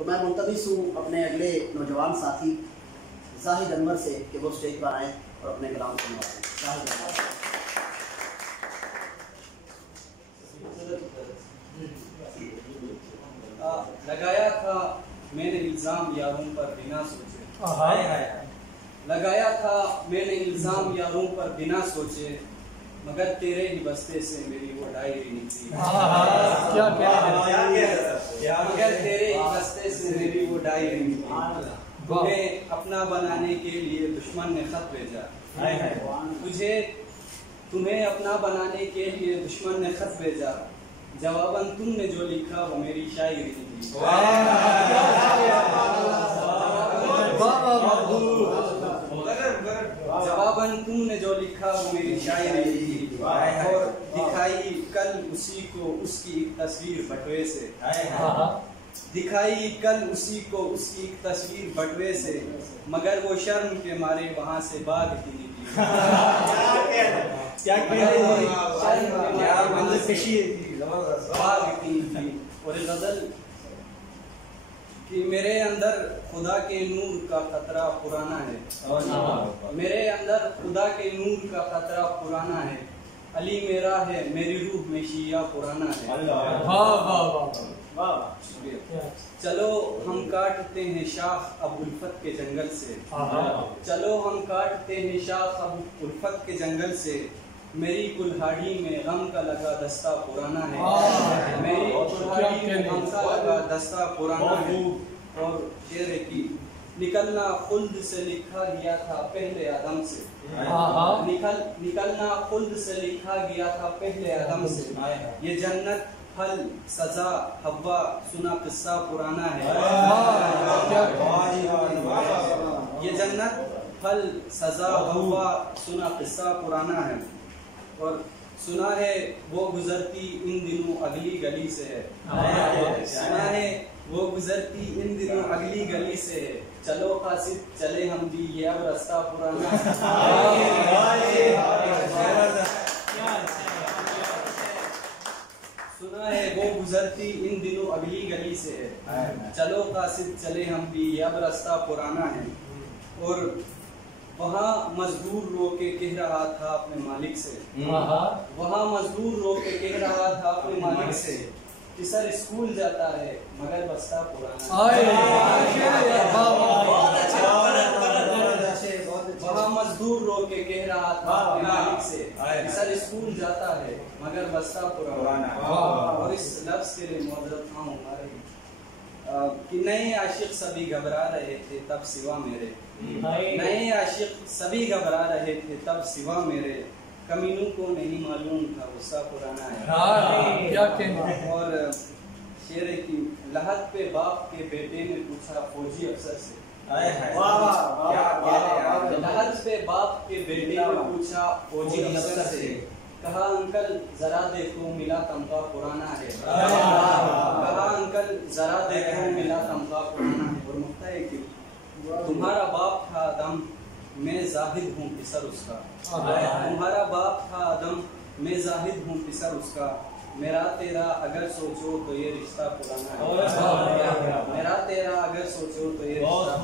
तो मैं मुंतज़िर हूँ अपने अगले नौजवान साथी जाहिद अनवर से कि वो स्टेज पर आए और अपने कलाम सुनवाएं। लगाया था मैंने इल्जाम यारों पर बिना सोचे, लगाया था मैंने इल्जाम यारों पर बिना सोचे, मगर तेरे ही बस्ते से मेरी वो डायरी निकली। मगर तेरे ही बस्ते से मेरी वो डायरी निकली। तुम्हें अपना बनाने के लिए दुश्मन ने खत भेजा, तुम्हें अपना बनाने के लिए दुश्मन ने खत भेजा, जवाबन तुमने जो लिखा वो मेरी शायरी निकली। जवाबन तुमने जो लिखा वो मेरी शायरी निकली। और दिखाई कल उसी को उसकी एक तस्वीर बटवे से, दिखाई कल उसी को उसकी एक तस्वीर बटवे से, मगर वो शर्म के मारे वहां से भाग ही निकली। और गजल कि मेरे अंदर खुदा के नूर का खतरा पुराना है, मेरे अंदर खुदा के नूर का खतरा पुराना है, अली मेरा है मेरी रूह में शिया पुराना है। चलो हम काटते हैं शाख अब उल्फत के जंगल से, चलो हम काटते हैं शाख अब उल्फत के जंगल से, मेरी कुल्हाड़ी में गम का लगा दस्ता पुराना है, मेरी कुल्हाड़ी में गम का लगा दस्ता पुराना है। और शेर की निकलना खुल्द से लिखा गया था पहले आदम से, निकलना खुल्द से लिखा गया था पहले आदम से, ये जन्नत फल सजा हवा सुना किस्सा पुराना है। ये जन्नत फल सजा हवा सुना किस्सा पुराना है। और सुना है वो गुजरती इन दिनों अगली गली से है, सुना है वो गुजरती इन दिनों अगली गली से है, चलो कासिद चले हम भी ये अब रास्ता पुराना है। सुना है वो गुजरती इन दिनों अगली गली से है, चलो कासिद चले हम भी ये अब रास्ता पुराना है। और वहाँ मजदूर रो के कह रहा था अपने मालिक से, वहाँ मजदूर रो के कह रहा था अपने मालिक से कि सर स्कूल जाता है मगर बस्ता पुराना। वहाँ मजदूर रो के कह रहा था अपने मालिक से कि सर स्कूल जाता है मगर बस्ता पुराना। और इस लफ्ज के लिए मौजूद था हमारे कि नए आशिक सभी घबरा रहे थे तब सिवा मेरे, नए आशिक सभी घबरा रहे थे तब सिवा मेरे, कमीनों को नहीं मालूम था गुस्सा पुराना है। और शेर की लहद पे बाप के बेटे ने पूछा फौजी अफसर से, लहद पे बाप के बेटे ने पूछा फौजी अफसर से, कहा अंकल जरा देखो मिला तमगा पुराना है, कहा अंकल जरा देखो मिला तमगा पुराना है। और मुक्ता है कि तुम्हारा बाप था आदम मैं जाहिद हूँ पिसर उसका, तुम्हारा बाप था आदम मैं जाहिद हूँ पिसर उसका, मेरा तेरा अगर सोचो तो ये रिश्ता पुराना है, मेरा तेरा अगर सोचो तो ये रिश्ता